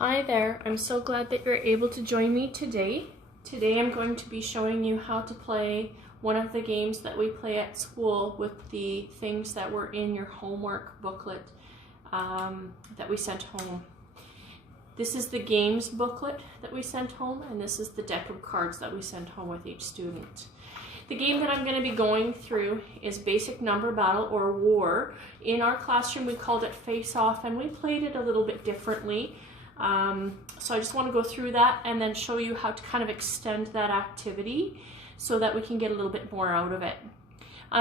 Hi there, I'm so glad that you're able to join me today. Today I'm going to be showing you how to play one of the games that we play at school with the things that were in your homework booklet that we sent home. This is the games booklet that we sent home, and this is the deck of cards that we sent home with each student. The game that I'm going to be going through is Basic Number Battle or War. In our classroom we called it Face Off, and we played it a little bit differently. So I just want to go through that and then show you how to kind of extend that activity so that we can get a little bit more out of it. I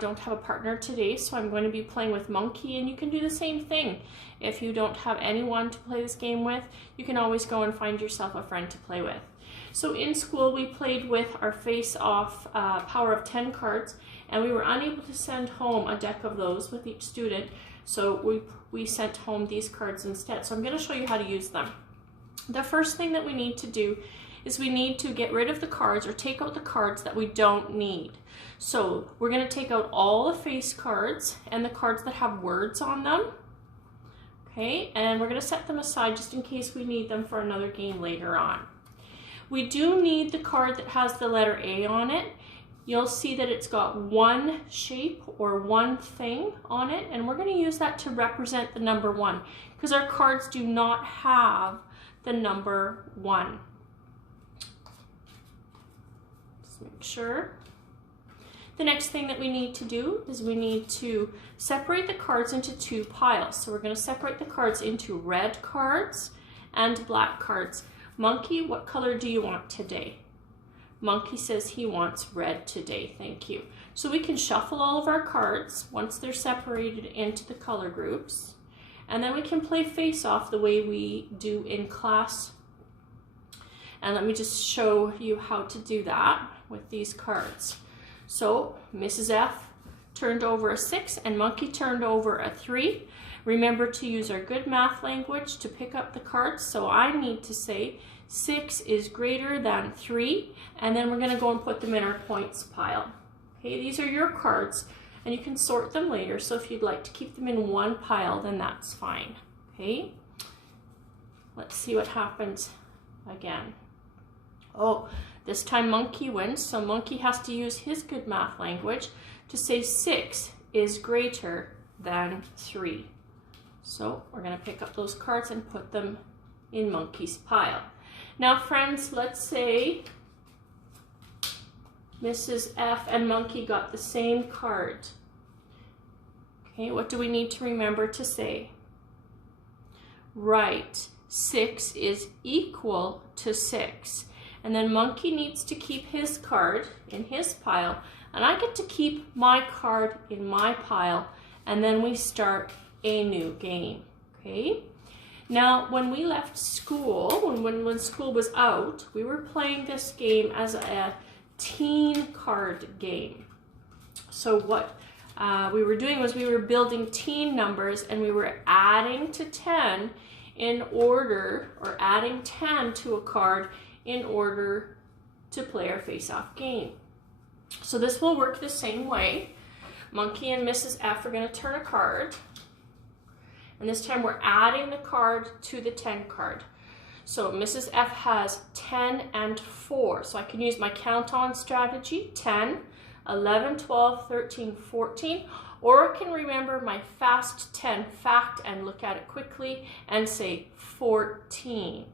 don't have a partner today, so I'm going to be playing with Monkey, and you can do the same thing. If you don't have anyone to play this game with, you can always go and find yourself a friend to play with. So in school we played with our face-off power of 10 cards, and we were unable to send home a deck of those with each student, so we sent home these cards instead. So I'm going to show you how to use them. The first thing that we need to do is we need to get rid of the cards or take out the cards that we don't need. So we're going to take out all the face cards and the cards that have words on them. Okay, and we're going to set them aside just in case we need them for another game later on. We do need the card that has the letter A on it. You'll see that it's got one shape or one thing on it, and we're going to use that to represent the number 1 because our cards do not have the number 1. Just make sure. The next thing that we need to do is we need to separate the cards into 2 piles. So we're going to separate the cards into red cards and black cards. Monkey, what color do you want today? Monkey says he wants red today, thank you. So we can shuffle all of our cards once they're separated into the color groups, and then we can play face-off the way we do in class. And let me just show you how to do that with these cards. So Mrs. F turned over a 6 and Monkey turned over a 3. Remember to use our good math language to pick up the cards. So I need to say 6 is greater than 3, and then we're going to go and put them in our points pile. Okay, these are your cards, and you can sort them later, so if you'd like to keep them in one pile, then that's fine. Okay, let's see what happens again. Oh, this time Monkey wins, so Monkey has to use his good math language to say 6 is greater than 3. So we're going to pick up those cards and put them in Monkey's pile. Now friends, let's say Mrs. F and Monkey got the same card. Okay, what do we need to remember to say? Right, 6 is equal to 6. And then Monkey needs to keep his card in his pile, and I get to keep my card in my pile, and then we start a new game. Okay? Now, when we left school, when school was out, we were playing this game as a teen card game. So what we were doing was we were building teen numbers, and we were adding to 10 in order, or adding 10 to a card in order to play our face-off game. So this will work the same way. Monkey and Mrs. F are going to turn a card, and this time we're adding the card to the 10 card. So Mrs. F has 10 and 4, so I can use my count-on strategy, 10, 11, 12, 13, 14, or I can remember my fast 10 fact and look at it quickly and say 14.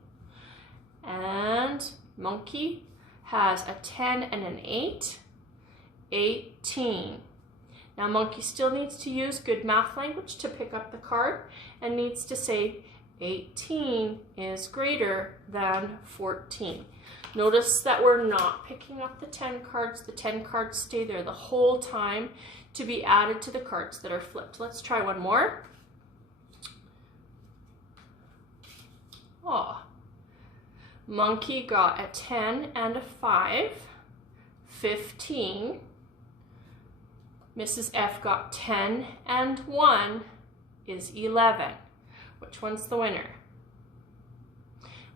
And Monkey has a 10 and an 8, 18. Now Monkey still needs to use good math language to pick up the card and needs to say 18 is greater than 14. Notice that we're not picking up the 10 cards. The 10 cards stay there the whole time to be added to the cards that are flipped. Let's try one more. Oh. Monkey got a 10 and a 5, 15. Mrs. F got 10 and 1 is 11. Which one's the winner?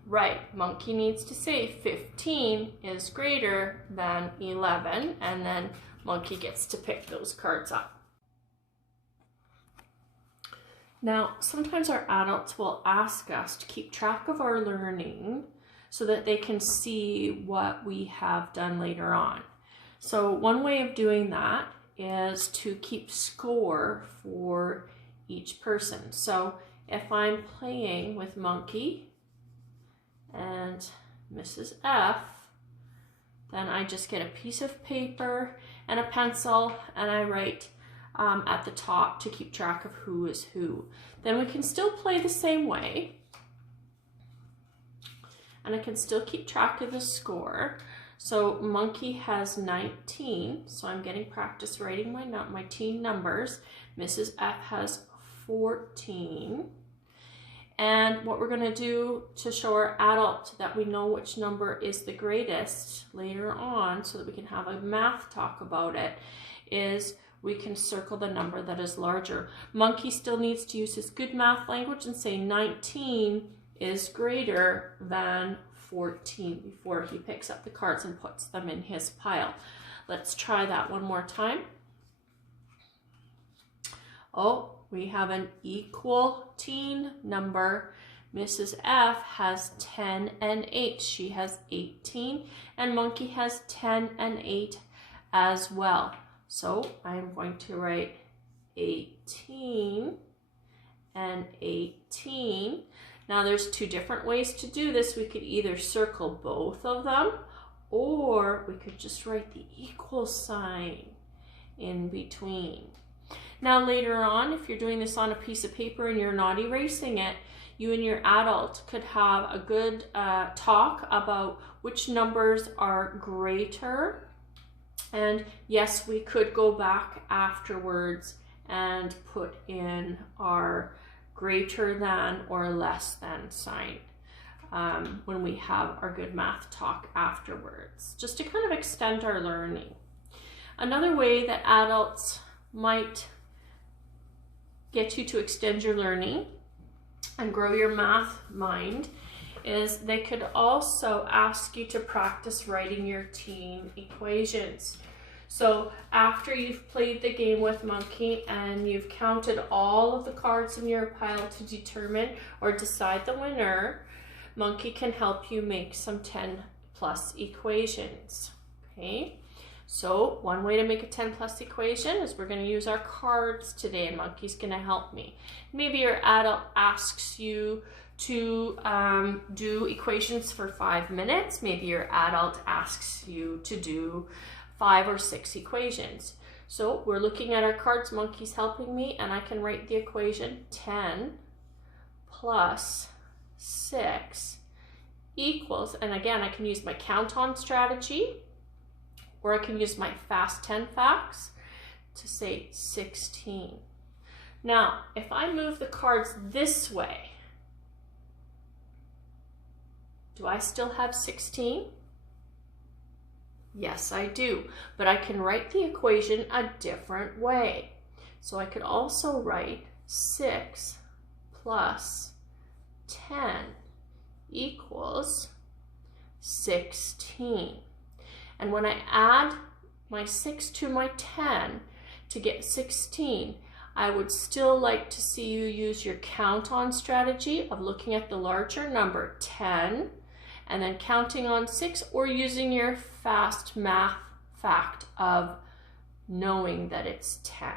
Right, Monkey needs to say 15 is greater than 11, and then Monkey gets to pick those cards up. Now, sometimes our adults will ask us to keep track of our learning so that they can see what we have done later on. So one way of doing that is to keep score for each person. So if I'm playing with Monkey and Mrs. F, then I just get a piece of paper and a pencil and I write at the top to keep track of who is who. Then we can still play the same way and I can still keep track of the score. So Monkey has 19, so I'm getting practice writing my teen numbers. Mrs. F has 14. And what we're going to do to show our adult that we know which number is the greatest later on so that we can have a math talk about it is we can circle the number that is larger. Monkey still needs to use his good math language and say 19 is greater than 14 before he picks up the cards and puts them in his pile. Let's try that one more time. Oh, we have an equal teen number. Mrs. F has 10 and 8. She has 18 and Monkey has 10 and 8 as well. So I'm going to write 18 and 18. Now there's two different ways to do this. We could either circle both of them or we could just write the equal sign in between. Now later on, if you're doing this on a piece of paper and you're not erasing it, you and your adult could have a good talk about which numbers are greater. And yes, we could go back afterwards and put in our greater than or less than sign when we have our good math talk afterwards, just to kind of extend our learning. Another way that adults might get you to extend your learning and grow your math mind is they could also ask you to practice writing your teen equations. So after you've played the game with Monkey and you've counted all of the cards in your pile to determine or decide the winner, Monkey can help you make some 10 plus equations, okay? So one way to make a 10 plus equation is we're going to use our cards today and Monkey's going to help me. Maybe your adult asks you to do equations for 5 minutes. Maybe your adult asks you to do 5 or 6 equations. So we're looking at our cards, Monkey's helping me, and I can write the equation 10 plus 6 equals, and again I can use my count on strategy, or I can use my fast 10 facts to say 16. Now, if I move the cards this way, do I still have 16? Yes, I do, but I can write the equation a different way. So I could also write 6 plus 10 equals 16. And when I add my 6 to my 10 to get 16, I would still like to see you use your count on strategy of looking at the larger number 10 and then counting on 6, or using your fast math fact of knowing that it's 10.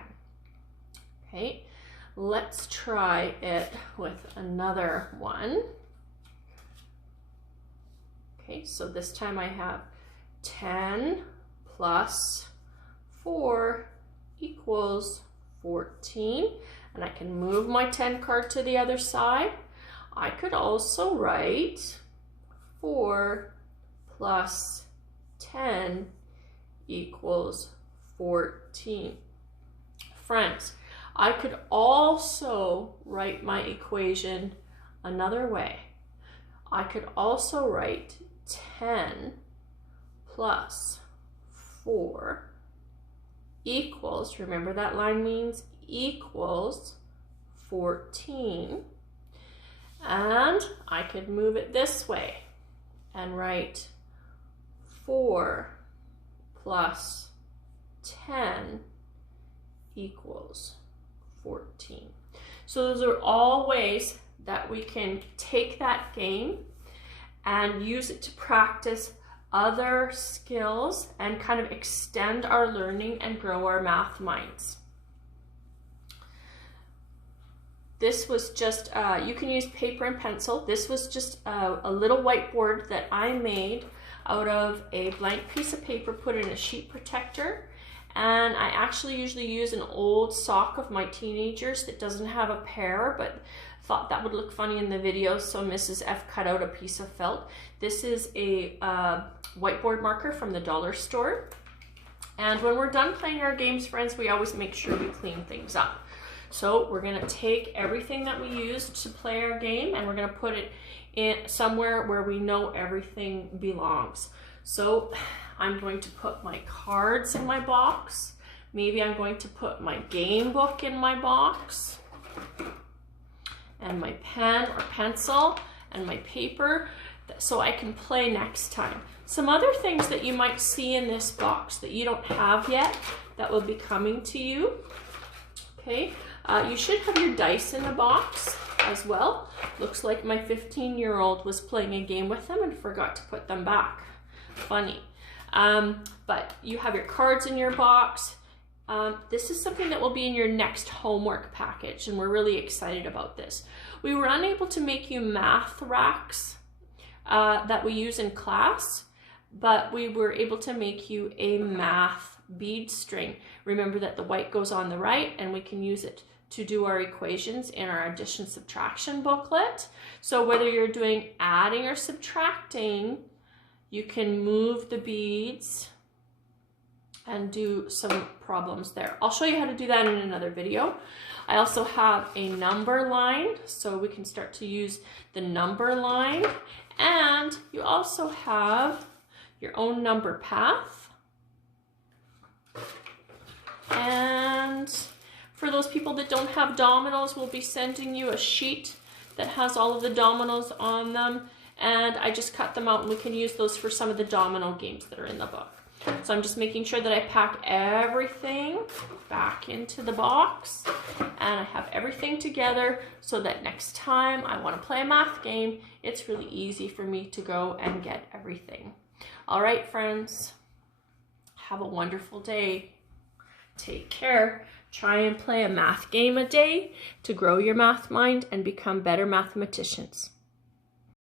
Okay, let's try it with another one. Okay, so this time I have 10 plus 4 equals 14, and I can move my 10 card to the other side. I could also write 4 plus 10 equals 14. Friends, I could also write my equation another way. I could also write 10 plus 4 equals, remember that line means equals 14. And I could move it this way and write 4 plus 10 equals 14. So those are all ways that we can take that game and use it to practice other skills and kind of extend our learning and grow our math minds. This was just, you can use paper and pencil. This was just a little whiteboard that I made out of a blank piece of paper, put in a sheet protector. And I actually usually use an old sock of my teenagers that doesn't have a pair, but thought that would look funny in the video, so Mrs. F cut out a piece of felt. This is a whiteboard marker from the dollar store. And when we're done playing our games, friends, we always make sure we clean things up. So we're gonna take everything that we used to play our game and we're gonna put it in somewhere where we know everything belongs. So I'm going to put my cards in my box. Maybe I'm going to put my game book in my box, and my pen or pencil and my paper, so I can play next time. Some other things that you might see in this box that you don't have yet that will be coming to you. Okay, you should have your dice in the box as well. Looks like my 15-year-old was playing a game with them and forgot to put them back. Funny. But you have your cards in your box. This is something that will be in your next homework package, and we're really excited about this. We were unable to make you math racks that we use in class, but we were able to make you a math bead string. Remember that the white goes on the right, and we can use it to do our equations in our addition subtraction booklet. So whether you're doing adding or subtracting, you can move the beads and do some problems there. I'll show you how to do that in another video. I also have a number line, so we can start to use the number line. And you also have your own number path. And for those people that don't have dominoes, we'll be sending you a sheet that has all of the dominoes on them. And I just cut them out, and we can use those for some of the domino games that are in the book. So I'm just making sure that I pack everything back into the box and I have everything together so that next time I want to play a math game, it's really easy for me to go and get everything. All right, friends, have a wonderful day. Take care. Try and play a math game a day to grow your math mind and become better mathematicians.